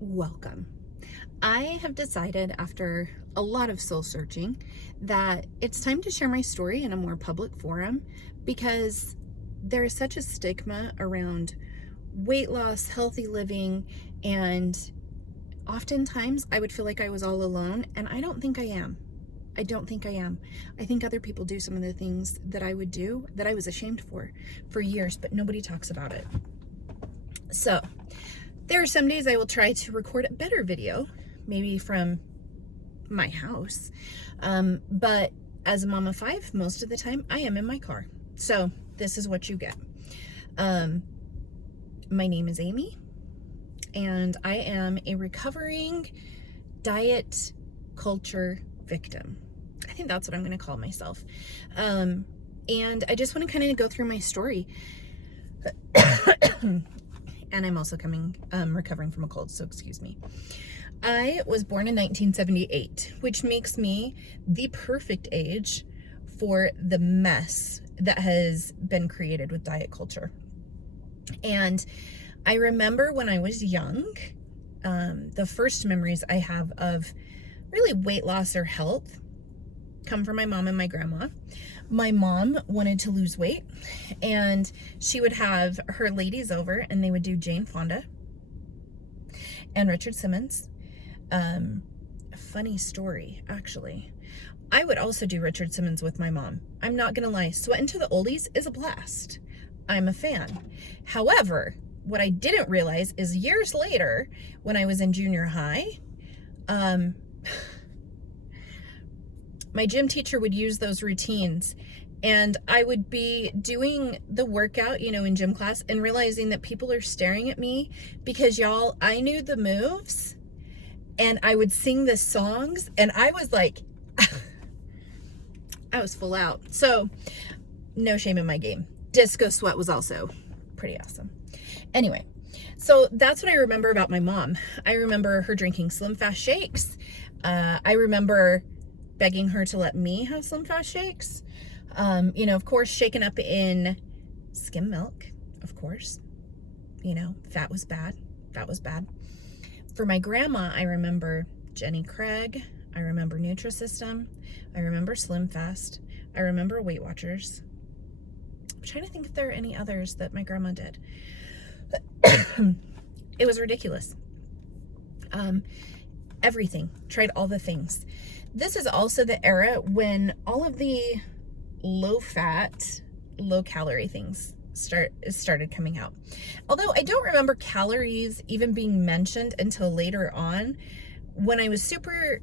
Welcome. I have decided after a lot of soul searching that it's time to share my story in a more public forum because there is such a stigma around weight loss, healthy living, and oftentimes I would feel like I was all alone, and I don't think I am. I don't think I am. I think other people do some of the things that I would do that I was ashamed for years, but nobody talks about it. So, there are some days I will try to record a better video, maybe from my house. But as a mom of 5, most of the time I am in my car. So this is what you get. My name is Amy, and I am a recovering diet culture victim. I think that's what I'm going to call myself. And I just want to kind of go through my story. And I'm also recovering from a cold, so excuse me. I was born in 1978, which makes me the perfect age for the mess that has been created with diet culture. And I remember when I was young, the first memories I have of really weight loss or health come from my mom and my grandma. My mom wanted to lose weight, and she would have her ladies over, and they would do Jane Fonda and Richard Simmons. Funny story, actually. I would also do Richard Simmons with my mom. I'm not gonna lie, Sweatin' to the Oldies is a blast. I'm a fan. However, what I didn't realize is years later, when I was in junior high, my gym teacher would use those routines, and I would be doing the workout, in gym class, and realizing that people are staring at me because, y'all, I knew the moves and I would sing the songs, and I was like, I was full out. So no shame in my game. Disco Sweat was also pretty awesome. Anyway, so that's what I remember about my mom. I remember her drinking Slim Fast shakes. I remember begging her to let me have Slim Fast shakes. Of course, shaken up in skim milk, of course. Fat was bad. Fat was bad. For my grandma, I remember Jenny Craig. I remember Nutrisystem. I remember Slim Fast. I remember Weight Watchers. I'm trying to think if there are any others that my grandma did. It was ridiculous. Everything. Tried all the things. This is also the era when all of the low-fat, low-calorie things started coming out. Although I don't remember calories even being mentioned until later on, when I was super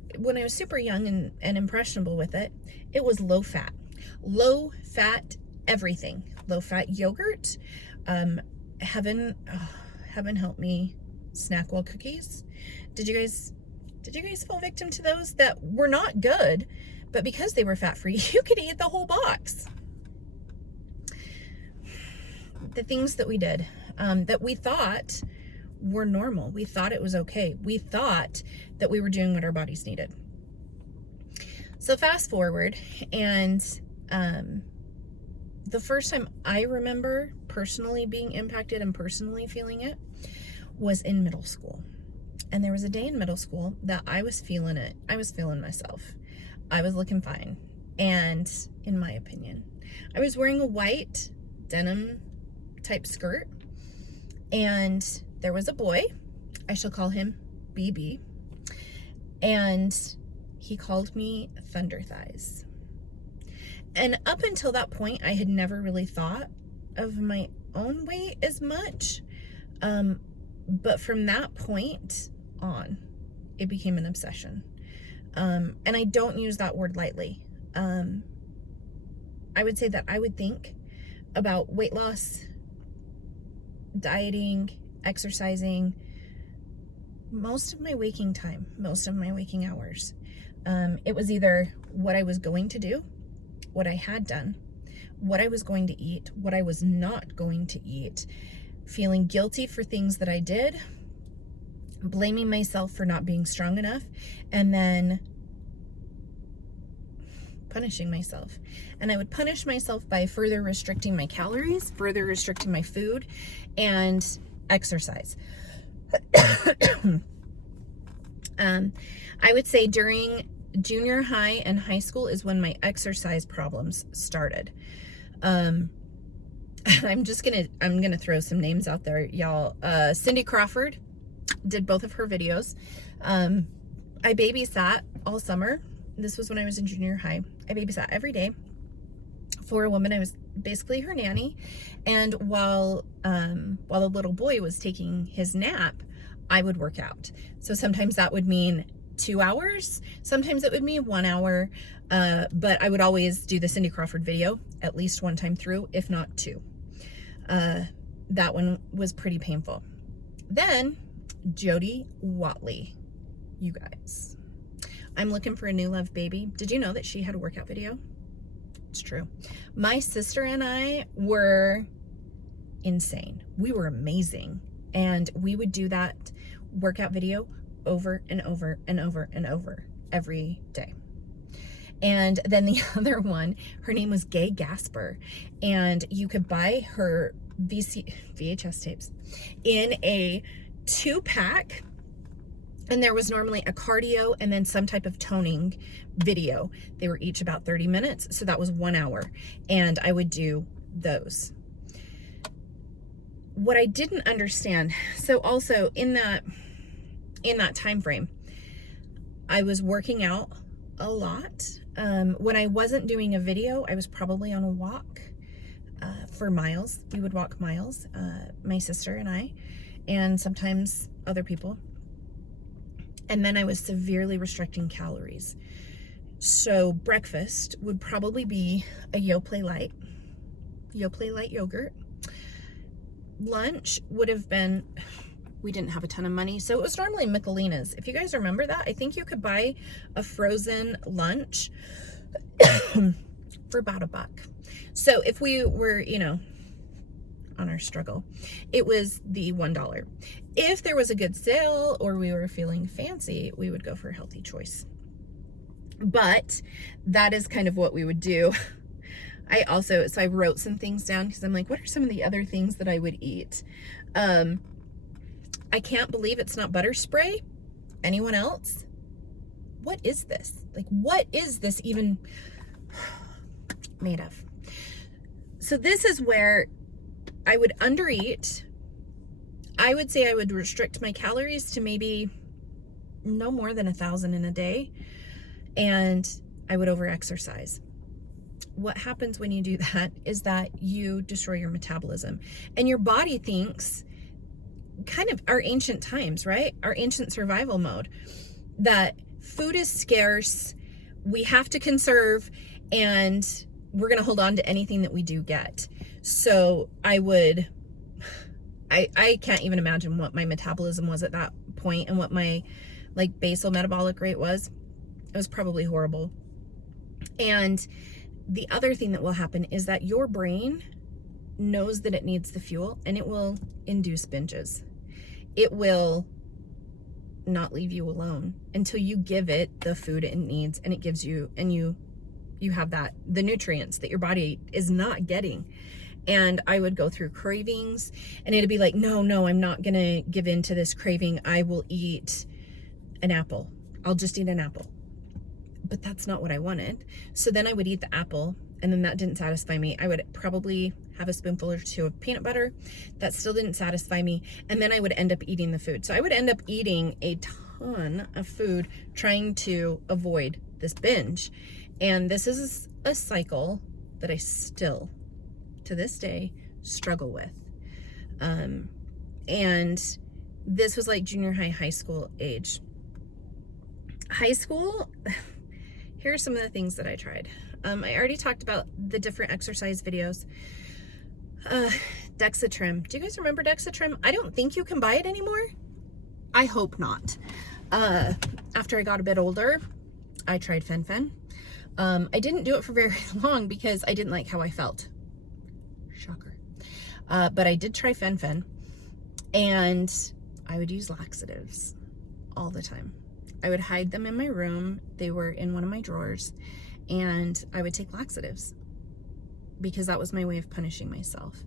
young and impressionable with it. It was low-fat everything. Low-fat yogurt. Heaven help me, Snackwell cookies. Did you guys fall victim to those that were not good, but because they were fat-free, you could eat the whole box? The things that we did, that we thought were normal. We thought it was okay. We thought that we were doing what our bodies needed. So fast forward, and the first time I remember personally being impacted and personally feeling it was in middle school. And there was a day in middle school that I was feeling it. I was feeling myself. I was looking fine. And in my opinion, I was wearing a white denim type skirt. And there was a boy, I shall call him BB. And he called me Thunder Thighs. And up until that point, I had never really thought of my own weight as much. But from that point on, it became an obsession. And I don't use that word lightly. I would say that I would think about weight loss, dieting, exercising, most of my waking time, most of my waking hours. It was either what I was going to do, what I had done, what I was going to eat, what I was not going to eat, feeling guilty for things that I did, blaming myself for not being strong enough, and then punishing myself. And I would punish myself by further restricting my calories, further restricting my food, and exercise. I would say during junior high and high school is when my exercise problems started. I'm gonna throw some names out there, y'all. Cindy Crawford did both of her videos. I babysat all summer. This was when I was in junior high. I babysat every day for a woman. I was basically her nanny. And while the little boy was taking his nap, I would work out. So sometimes that would mean 2 hours. Sometimes it would mean 1 hour. But I would always do the Cindy Crawford video at least one time through, if not two. That one was pretty painful. Then Jody Watley, you guys. I'm looking for a new love baby. Did you know that she had a workout video? It's true. My sister and I were insane. We were amazing. And we would do that workout video over and over and over and over every day. And then the other one, her name was Gay Gasper. And you could buy her VHS tapes in a 2-pack. And there was normally a cardio and then some type of toning video. They were each about 30 minutes. So that was 1 hour. And I would do those. What I didn't understand, so also in that time frame, I was working out a lot. When I wasn't doing a video, I was probably on a walk for miles. We would walk miles, my sister and I, and sometimes other people. And then I was severely restricting calories. So breakfast would probably be a Yoplait Light yogurt. Lunch would have been, we didn't have a ton of money, so it was normally Michelina's. If you guys remember that, I think you could buy a frozen lunch for about $1. So if we were, on our struggle, it was the $1. If there was a good sale or we were feeling fancy, we would go for a healthy choice. But that is kind of what we would do. So I wrote some things down because I'm like, what are some of the other things that I would eat? I can't believe it's not butter spray. Anyone else? What is this? Like, what is this even made of? So this is where I would undereat. I would say I would restrict my calories to maybe no more than 1,000 in a day. And I would over-exercise. What happens when you do that is that you destroy your metabolism. And your body thinks, kind of our ancient times, right? Our ancient survival mode, that food is scarce, we have to conserve, and we're going to hold on to anything that we do get. So I can't even imagine what my metabolism was at that point and what my basal metabolic rate was. It was probably horrible. And the other thing that will happen is that your brain knows that it needs the fuel, and it will induce binges. It will not leave you alone until you give it the food it needs, and it gives you, and you have the nutrients that your body is not getting. And I would go through cravings, and it'd be like, no, I'm not gonna give in to this craving. I will eat an apple. I'll just eat an apple. But that's not what I wanted. So then I would eat the apple, and then that didn't satisfy me. I would probably have a spoonful or two of peanut butter. That still didn't satisfy me. And then I would end up eating the food. So I would end up eating a ton of food trying to avoid this binge. And this is a cycle that I still, to this day, struggle with. And this was like junior high, high school age. High school, here are some of the things that I tried. I already talked about the different exercise videos. Dexatrim. Do you guys remember Dexatrim? I don't think you can buy it anymore. I hope not. After I got a bit older, I tried Fen-Phen. I didn't do it for very long because I didn't like how I felt. Shocker. But I did try Fen-Phen, and I would use laxatives all the time. I would hide them in my room. They were in one of my drawers, and I would take laxatives because that was my way of punishing myself.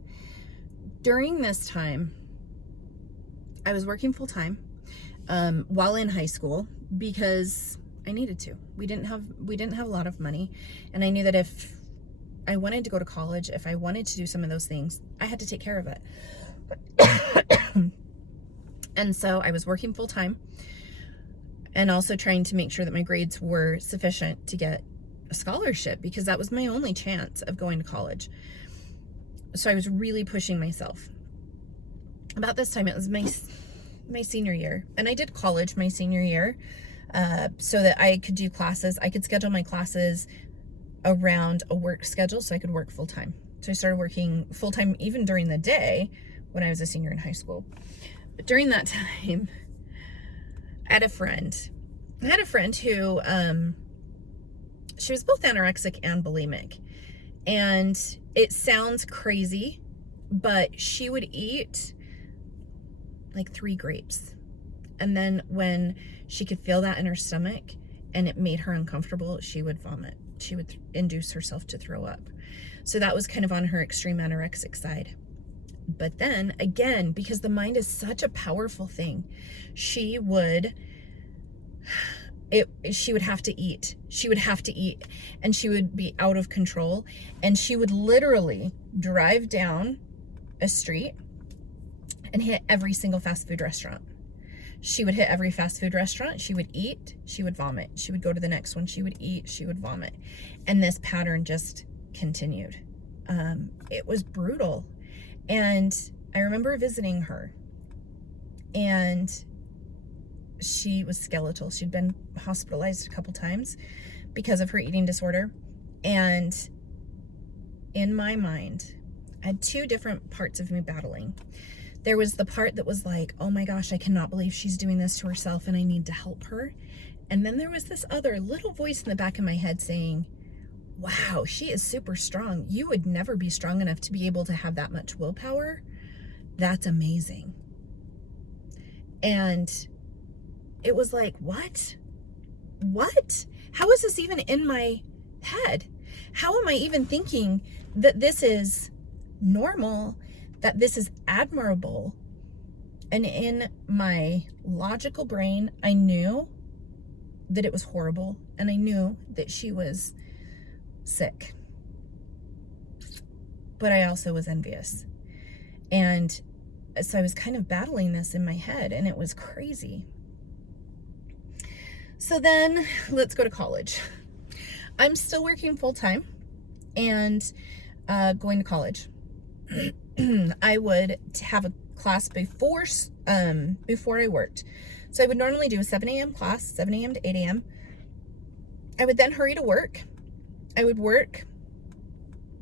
During this time, I was working full time while in high school because I needed to. We didn't have a lot of money, and I knew that if I wanted to go to college, if I wanted to do some of those things, I had to take care of it. And so I was working full time and also trying to make sure that my grades were sufficient to get a scholarship, because that was my only chance of going to college. So I was really pushing myself. About this time, it was my senior year, and I did college my senior year so that I could do classes. I could schedule my classes around a work schedule so I could work full time. So I started working full time even during the day when I was a senior in high school. But during that time, I had a friend who she was both anorexic and bulimic. And it sounds crazy, but she would eat like 3 grapes. And then when she could feel that in her stomach and it made her uncomfortable, she would vomit. She would induce herself to throw up. So that was kind of on her extreme anorexic side. But then again, because the mind is such a powerful thing, she would have to eat. She would have to eat, and she would be out of control, and she would literally drive down a street and hit every single fast food restaurant. She would hit every fast food restaurant. She would eat, she would vomit. She would go to the next one. She would eat, she would vomit. And this pattern just continued. It was brutal. And I remember visiting her, and she was skeletal. She'd been hospitalized a couple times because of her eating disorder. And in my mind, I had 2 different parts of me battling. There was the part that was like, oh my gosh, I cannot believe she's doing this to herself and I need to help her. And then there was this other little voice in the back of my head saying, wow, she is super strong. You would never be strong enough to be able to have that much willpower. That's amazing. And it was like, what? How is this even in my head? How am I even thinking that this is normal, that this is admirable? And in my logical brain, I knew that it was horrible, and I knew that she was sick. But I also was envious. And so I was kind of battling this in my head, and it was crazy. So then let's go to college. I'm still working full time and going to college. I would have a class before I worked. So I would normally do a 7 a.m. class, 7 a.m. to 8 a.m. I would then hurry to work. I would work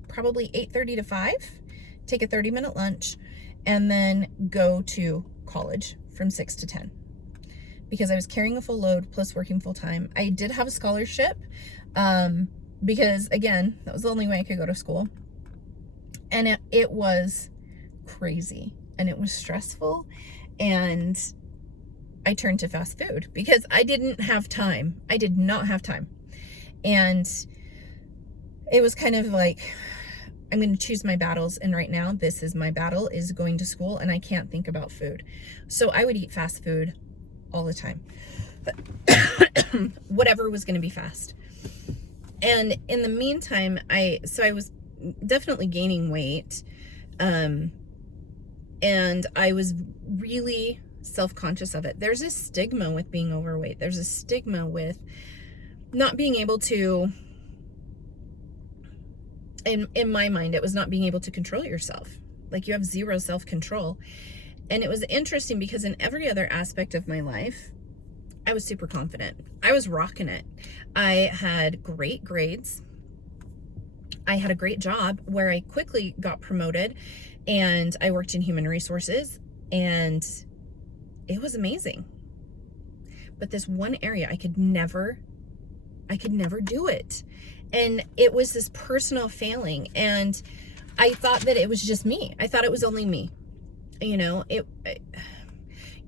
probably 8:30 to 5, take a 30-minute lunch, and then go to college from 6 to 10. Because I was carrying a full load plus working full time. I did have a scholarship because, again, that was the only way I could go to school. And it was crazy, and it was stressful, and I turned to fast food because I didn't have time. I did not have time. And it was kind of like, I'm going to choose my battles, and right now this is my battle, is going to school, and I can't think about food. So I would eat fast food all the time. Whatever was going to be fast. And in the meantime, I was definitely gaining weight. And I was really self-conscious of it. There's a stigma with being overweight. There's a stigma with not being able to, in my mind, it was not being able to control yourself. Like, you have zero self-control. And it was interesting because in every other aspect of my life, I was super confident. I was rocking it. I had great grades. I had a great job where I quickly got promoted, and I worked in human resources, and it was amazing. But this one area, I could never do it. And it was this personal failing. And I thought that it was just me. I thought it was only me. You know,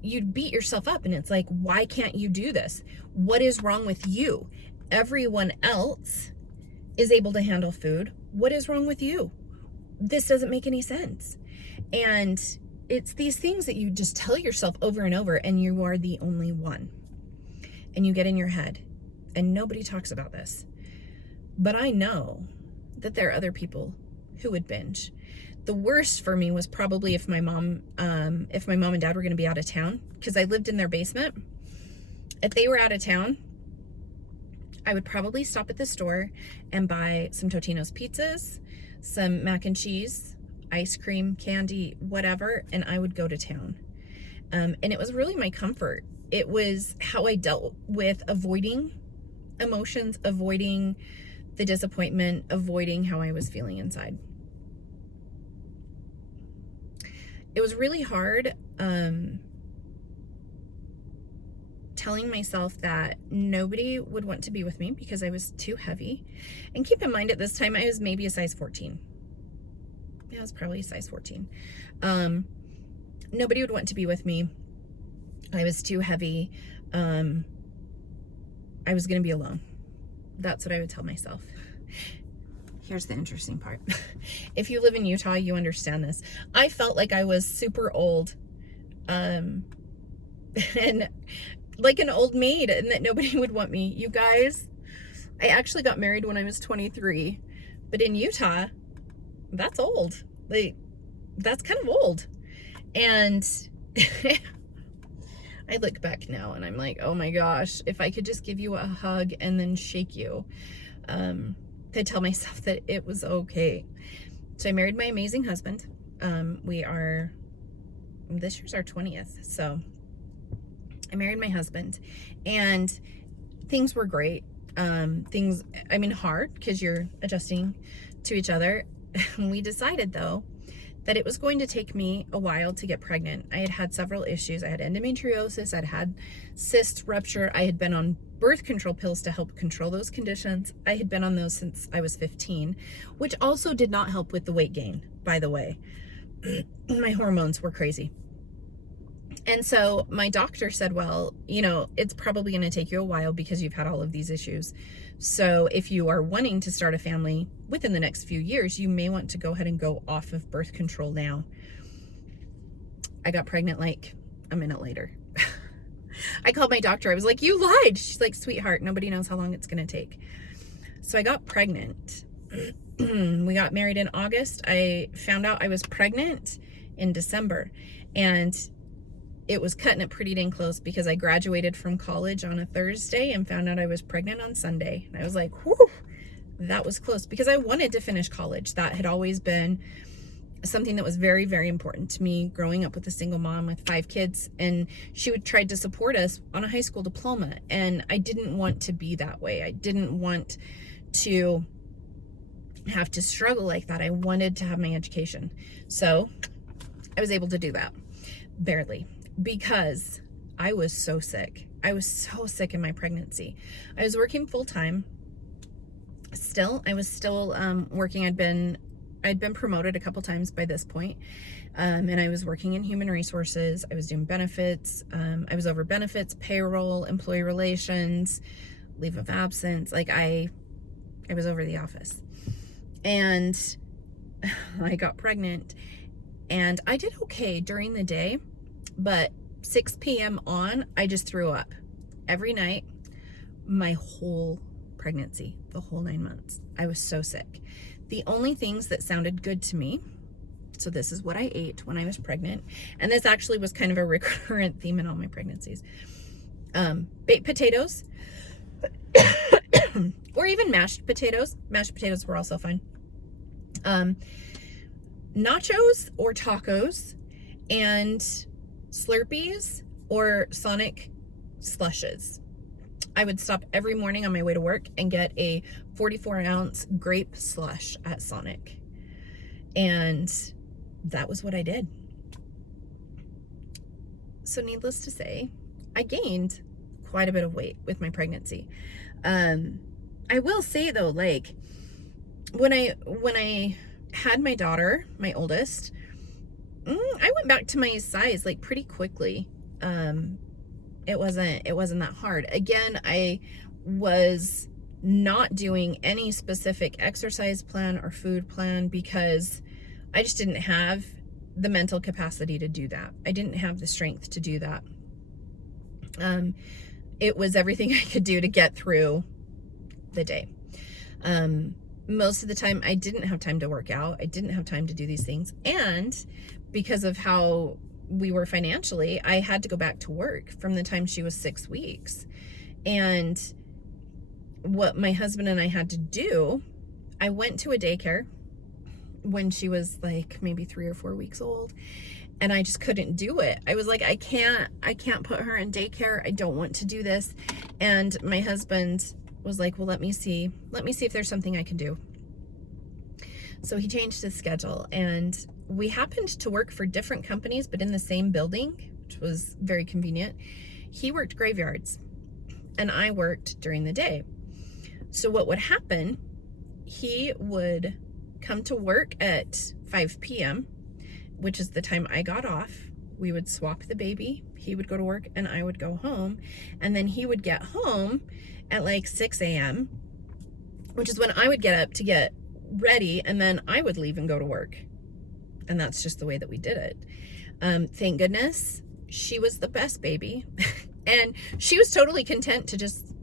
you'd beat yourself up, and it's like, why can't you do this? What is wrong with you? Everyone else is able to handle food. What is wrong with you? This doesn't make any sense. And it's these things that you just tell yourself over and over, and you are the only one. and you get in your head, and nobody talks about this, but I know that there are other people who would binge. The worst for me was probably if my mom and dad were going to be out of town, because I lived in their basement. If they were out of town, I would probably stop at the store and buy some Totino's pizzas, some mac and cheese, ice cream, candy, whatever, and I would go to town. And it was really my comfort. It was how I dealt with avoiding emotions, avoiding the disappointment, avoiding how I was feeling inside. It was really hard telling myself that nobody would want to be with me because I was too heavy. And keep in mind, at this time, I was maybe a size 14. Yeah, I was probably a size 14. Nobody would want to be with me. I was too heavy. I was going to be alone. That's what I would tell myself. Here's the interesting part. If you live in Utah, you understand this. I felt like I was super old, and like an old maid, and that nobody would want me. You guys, I actually got married when I was 23, but in Utah, that's old. Like, that's kind of old. And I look back now and I'm like, oh my gosh, if I could just give you a hug and then shake you. I tell myself that it was okay. So I married my amazing husband. This year's our 20th. So I married my husband, and things were great. Hard because you're adjusting to each other. We decided though that it was going to take me a while to get pregnant. I had had several issues. I had endometriosis, I'd had cyst rupture, I had been on birth control pills to help control those conditions. I had been on those since I was 15, which also did not help with the weight gain, by the way. My hormones were crazy. And so my doctor said, well, it's probably going to take you a while because you've had all of these issues. So if you are wanting to start a family within the next few years, you may want to go ahead and go off of birth control now. I got pregnant like a minute later. I called my doctor. I was like, you lied. She's like, sweetheart, nobody knows how long it's going to take. So I got pregnant. We got married in August. I found out I was pregnant in December. And it was cutting it pretty dang close because I graduated from college on a Thursday and found out I was pregnant on Sunday. And I was like, whew, that was close, because I wanted to finish college. That had always been something that was very, very important to me growing up with a single mom with 5 kids. And she would try to support us on a high school diploma. And I didn't want to be that way. I didn't want to have to struggle like that. I wanted to have my education. So I was able to do that, barely. Because I was so sick. I was so sick in my pregnancy. I was working full time. I was still working. I'd been promoted a couple times by this point. And I was working in human resources. I was doing benefits. I was over benefits, payroll, employee relations, leave of absence. Like I was over the office. And I got pregnant, and I did okay during the day. But 6 p.m. on, I just threw up every night, my whole pregnancy, the whole 9 months. I was so sick. The only things that sounded good to me, so this is what I ate when I was pregnant, and this actually was kind of a recurrent theme in all my pregnancies. Baked potatoes, or even mashed potatoes. Mashed potatoes were also fine. Nachos or tacos, and Slurpees or Sonic slushes. I would stop every morning on my way to work and get a 44-ounce grape slush at Sonic. And that was what I did. So needless to say, I gained quite a bit of weight with my pregnancy. I will say though, like when I had my daughter, my oldest, I went back to my size like pretty quickly. It wasn't that hard. Again, I was not doing any specific exercise plan or food plan because I just didn't have the mental capacity to do that. I didn't have the strength to do that. it was everything I could do to get through the day. Most of the time I didn't have time to work out. I didn't have time to do these things. And because of how we were financially, I had to go back to work from the time she was 6 weeks. And what my husband and I had to do, I went to a daycare when she was like maybe 3 or 4 weeks old, and I just couldn't do it. I was like, I can't put her in daycare. I don't want to do this. And my husband was like, well, let me see if there's something I can do. So he changed his schedule, and we happened to work for different companies, but in the same building, which was very convenient. He worked graveyards and I worked during the day. So what would happen, he would come to work at 5 p.m., which is the time I got off. We would swap the baby. He would go to work and I would go home. And then he would get home at like 6 a.m., which is when I would get up to get ready, and then I would leave and go to work. And that's just the way that we did it. Thank goodness she was the best baby. And she was totally content to just,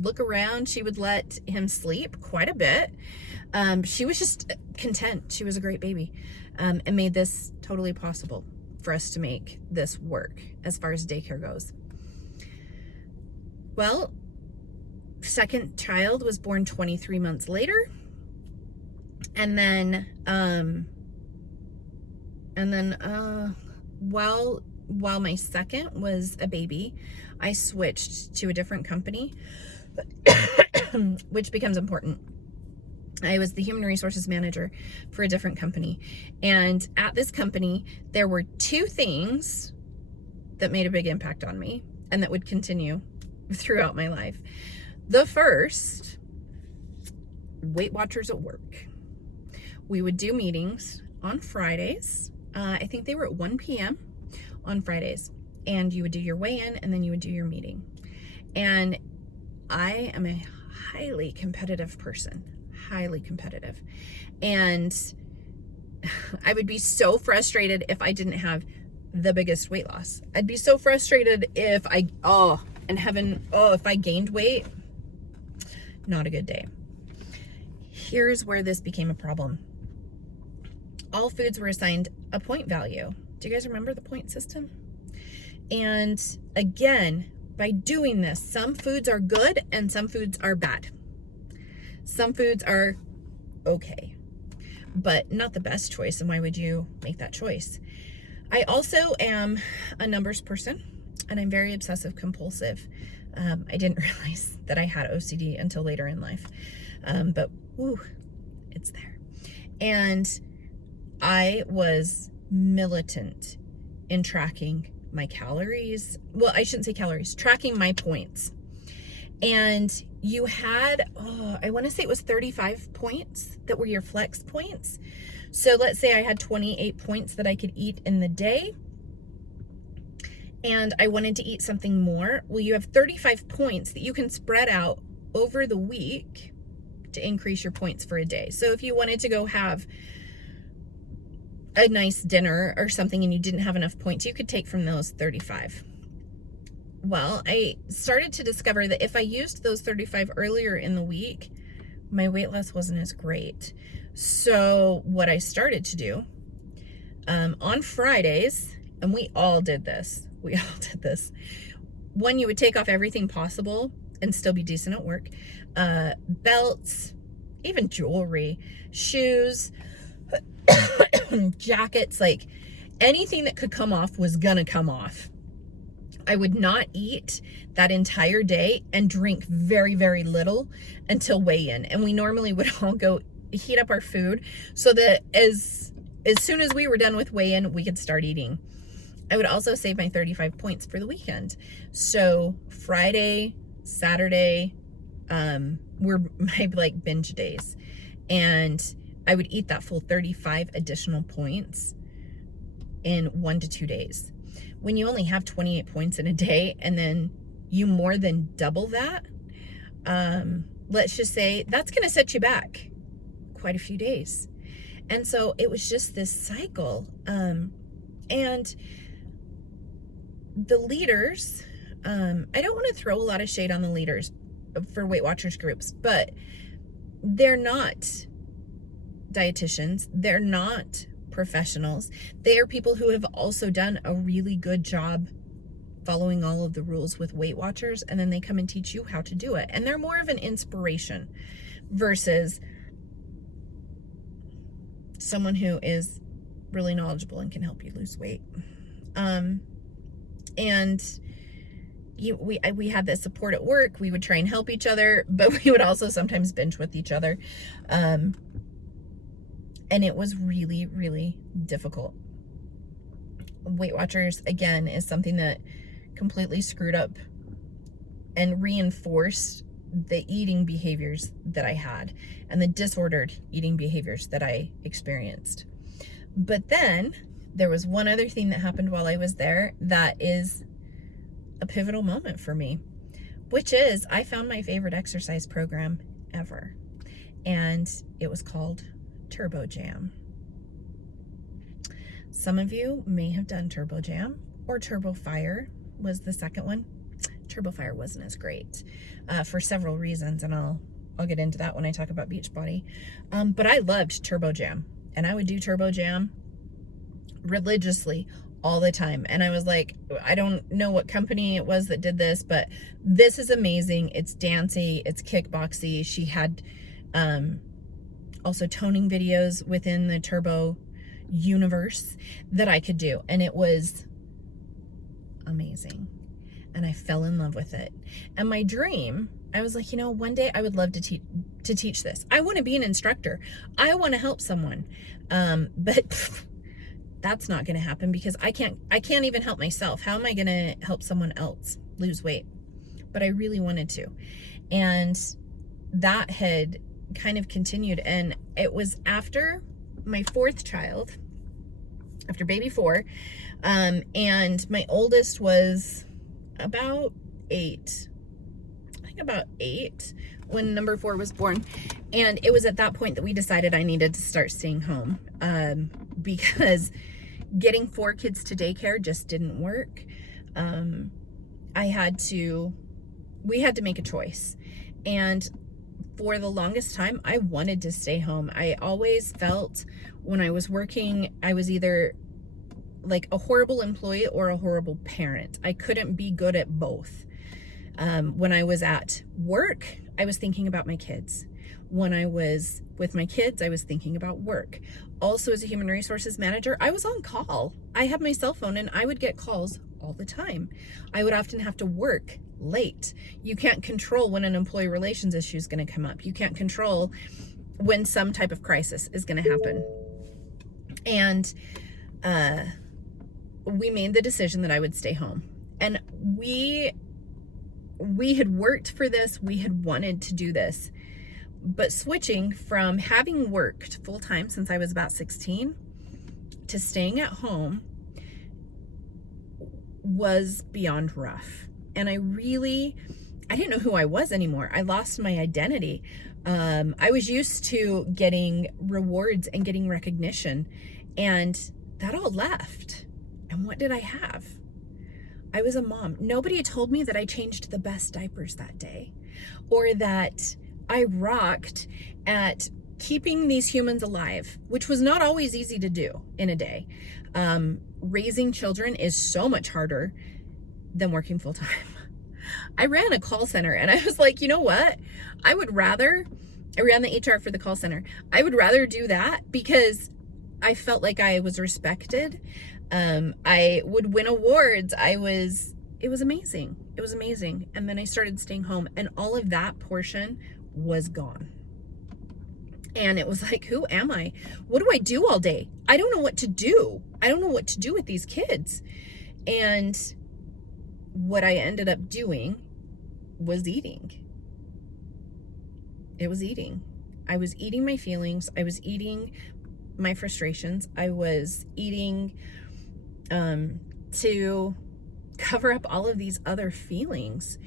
look around. She would let him sleep quite a bit. She was just content. She was a great baby, and made this totally possible for us to make this work as far as daycare goes. Well, second child was born 23 months later. And then while my second was a baby, I switched to a different company, which becomes important. I was the human resources manager for a different company. And at this company, there were 2 things that made a big impact on me and that would continue throughout my life. The first, Weight Watchers at work. We would do meetings on Fridays. I think they were at 1 p.m. on Fridays. And you would do your weigh-in, and then you would do your meeting. And I am a highly competitive person. Highly competitive. And I would be so frustrated if I didn't have the biggest weight loss. I'd be so frustrated if if I gained weight. Not a good day. Here's where this became a problem. All foods were assigned a point value. Do you guys remember the point system? And again, by doing this, some foods are good and some foods are bad. Some foods are okay, but not the best choice. And why would you make that choice? I also am a numbers person, and I'm very obsessive compulsive. I didn't realize that I had OCD until later in life, but it's there. And I was militant in tracking my calories. Well, I shouldn't say calories, tracking my points. And you had, I want to say it was 35 points that were your flex points. So let's say I had 28 points that I could eat in the day, and I wanted to eat something more. Well, you have 35 points that you can spread out over the week to increase your points for a day. So if you wanted to go have a nice dinner or something and you didn't have enough points, you could take from those 35. Well, I started to discover that if I used those 35 earlier in the week, my weight loss wasn't as great. So what I started to do on Fridays, and we all did this, one, you would take off everything possible and still be decent at work. Belts, even jewelry, shoes, jackets, like anything that could come off was gonna come off. I would not eat that entire day and drink very, very little until weigh-in. And we normally would all go heat up our food so that as soon as we were done with weigh-in, we could start eating. I would also save my 35 points for the weekend. So Friday, Saturday, were my binge days. And I would eat that full 35 additional points in 1 to 2 days. When you only have 28 points in a day and then you more than double that, let's just say that's going to set you back quite a few days. And so it was just this cycle. And the leaders I don't want to throw a lot of shade on the leaders for Weight Watchers groups, but they're not dietitians. They're not professionals. They are people who have also done a really good job following all of the rules with Weight Watchers, and then they come and teach you how to do it. And they're more of an inspiration versus someone who is really knowledgeable and can help you lose weight. And we had this support at work. We would try and help each other, but we would also sometimes binge with each other. And it was really, really difficult. Weight Watchers, again, is something that completely screwed up and reinforced the eating behaviors that I had and the disordered eating behaviors that I experienced. But then there was one other thing that happened while I was there that is a pivotal moment for me, which is I found my favorite exercise program ever, and it was called Turbo Jam. Some of you may have done Turbo Jam, or Turbo Fire was the second one. Turbo Fire wasn't as great for several reasons, and I'll get into that when I talk about Beachbody. But I loved Turbo Jam, and I would do Turbo Jam religiously all the time. And I was like, I don't know what company it was that did this, but this is amazing. It's dancey, it's kickboxy. She had also toning videos within the Turbo universe that I could do, and it was amazing. And I fell in love with it. And my dream, I was like, one day I would love to teach this. I want to be an instructor. I want to help someone. But that's not going to happen because I can't even help myself. How am I going to help someone else lose weight? But I really wanted to. And that had kind of continued. And it was after my fourth child, after baby 4, and my oldest was about 8. I think about 8 when number 4 was born. And it was at that point that we decided I needed to start staying home, because getting 4 kids to daycare just didn't work. We had to make a choice. And for the longest time, I wanted to stay home. I always felt when I was working, I was either like a horrible employee or a horrible parent. I couldn't be good at both. When I was at work, I was thinking about my kids. When I was with my kids, I was thinking about work. Also, as a human resources manager, I was on call. I had my cell phone and I would get calls all the time. I would often have to work late. You can't control when an employee relations issue is going to come up. You can't control when some type of crisis is going to happen. And we made the decision that I would stay home. And we had worked for this. We had wanted to do this. But switching from having worked full-time since I was about 16 to staying at home was beyond rough. And I didn't know who I was anymore. I lost my identity. I was used to getting rewards and getting recognition, and that all left. And what did I have? I was a mom. Nobody told me that I changed the best diapers that day, or that I rocked at keeping these humans alive, which was not always easy to do in a day. Raising children is so much harder than working full time. I ran a call center, and I was like, you know what? I ran the HR for the call center. I would rather do that because I felt like I was respected. I would win awards. It was amazing. It was amazing. And then I started staying home, and all of that portion was gone. And it was like, who am I? What do I do all day? I don't know what to do. I don't know what to do with these kids. And what I ended up doing was eating. It was eating. I was eating my feelings. I was eating my frustrations. I was eating to cover up all of these other feelings.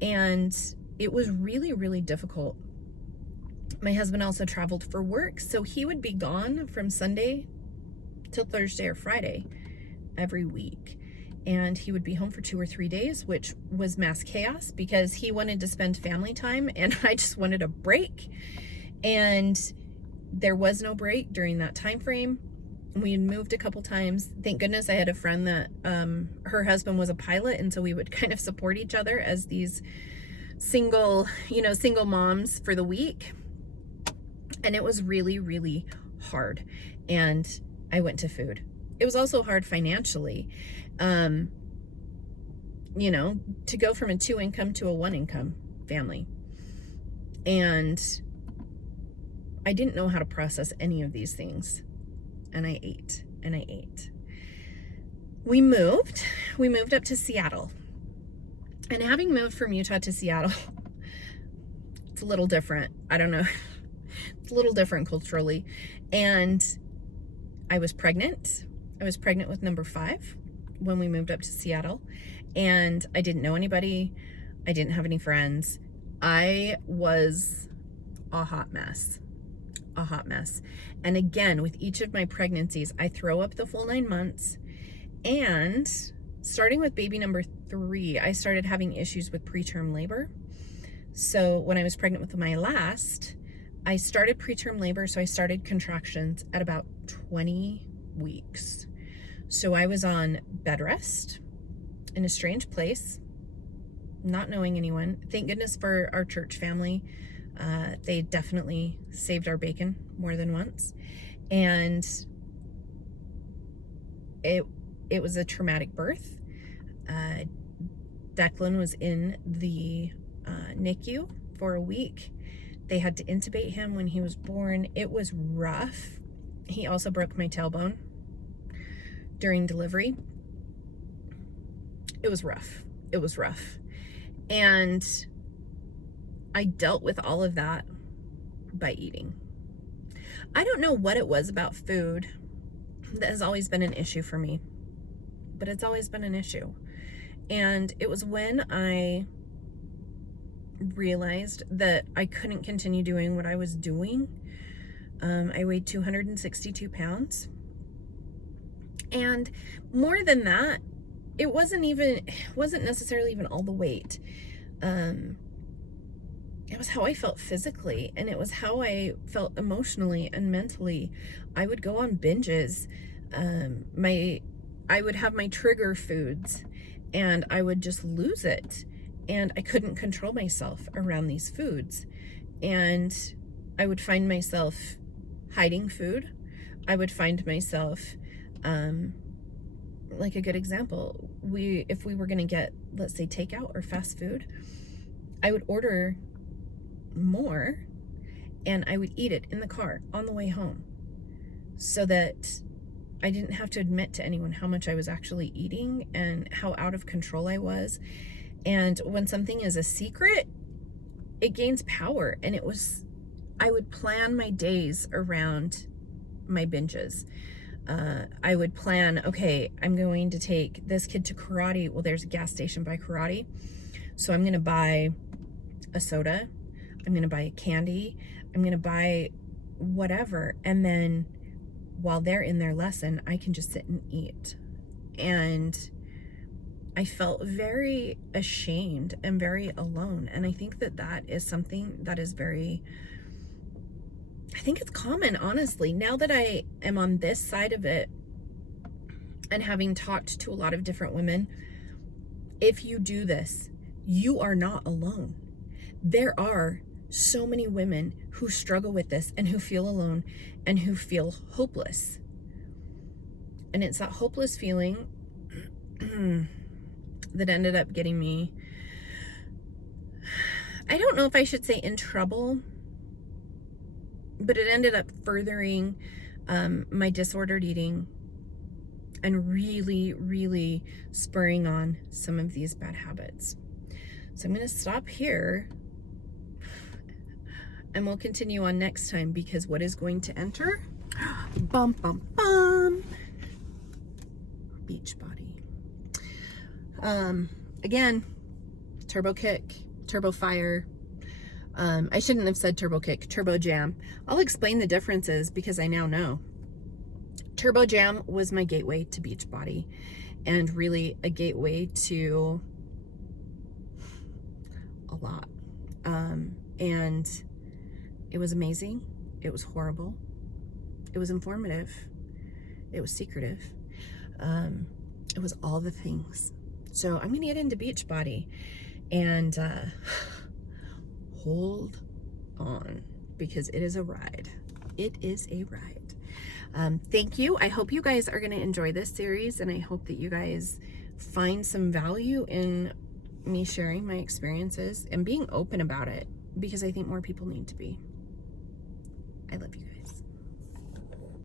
And it was really, really difficult. My husband also traveled for work, so he would be gone from Sunday till Thursday or Friday every week. and he would be home for 2 or 3 days, which was mass chaos because he wanted to spend family time and I just wanted a break. And there was no break during that time frame. We had moved a couple times. Thank goodness I had a friend that her husband was a pilot, and so we would kind of support each other as these single moms for the week. And it was really, really hard. And I went to food. It was also hard financially, to go from a 2 income to a 1 income family. And I didn't know how to process any of these things. And I ate and I ate. We moved up to Seattle. And having moved from Utah to Seattle, it's a little different. I don't know. It's a little different culturally. And I was pregnant. I was pregnant with number 5 when we moved up to Seattle. And I didn't know anybody. I didn't have any friends. I was a hot mess. A hot mess. And again, with each of my pregnancies, I throw up the full 9 months. And starting with baby number 3, I started having issues with preterm labor. So when I was pregnant with my last, I started preterm labor. So I started contractions at about 20 weeks. So I was on bed rest in a strange place, not knowing anyone. Thank goodness for our church family. They definitely saved our bacon more than once. And it was a traumatic birth. Declan was in the NICU for a week. They had to intubate him when he was born. It was rough. He also broke my tailbone during delivery. It was rough. It was rough. And I dealt with all of that by eating. I don't know what it was about food that has always been an issue for me, but it's always been an issue. And it was when I realized that I couldn't continue doing what I was doing. I weighed 262 pounds. And more than that, it wasn't necessarily even all the weight. It was how I felt physically, and it was how I felt emotionally and mentally. I would go on binges. I would have my trigger foods, and I would just lose it. And I couldn't control myself around these foods. And I would find myself hiding food. I would find myself, like a good example, if we were going to get, let's say, takeout or fast food, I would order more and I would eat it in the car on the way home so that I didn't have to admit to anyone how much I was actually eating and how out of control I was. And when something is a secret, it gains power. And I would plan my days around my binges. I would plan, okay, I'm going to take this kid to karate. Well, there's a gas station by karate. So I'm going to buy a soda. I'm going to buy a candy. I'm going to buy whatever. And then while they're in their lesson, I can just sit and eat. And I felt very ashamed and very alone. And I think that is something that is I think it's common, honestly. Now that I am on this side of it and having talked to a lot of different women, if you do this, you are not alone. There are so many women who struggle with this and who feel alone and who feel hopeless. And it's that hopeless feeling that ended up getting me, I don't know if I should say in trouble, but it ended up furthering my disordered eating and really, really spurring on some of these bad habits. So I'm going to stop here and we'll continue on next time, because what is going to enter? Bum, bum, bum. Beachbody. Again, turbo kick, turbo fire. I shouldn't have said turbo kick, turbo jam. I'll explain the differences because I now know. Turbo jam was my gateway to Beachbody. and really a gateway to a lot. And it was amazing. It was horrible. It was informative. It was secretive. It was all the things. So I'm going to get into Beachbody and hold on, because it is a ride. It is a ride. Thank you. I hope you guys are going to enjoy this series, and I hope that you guys find some value in me sharing my experiences and being open about it, because I think more people need to be. I love you guys.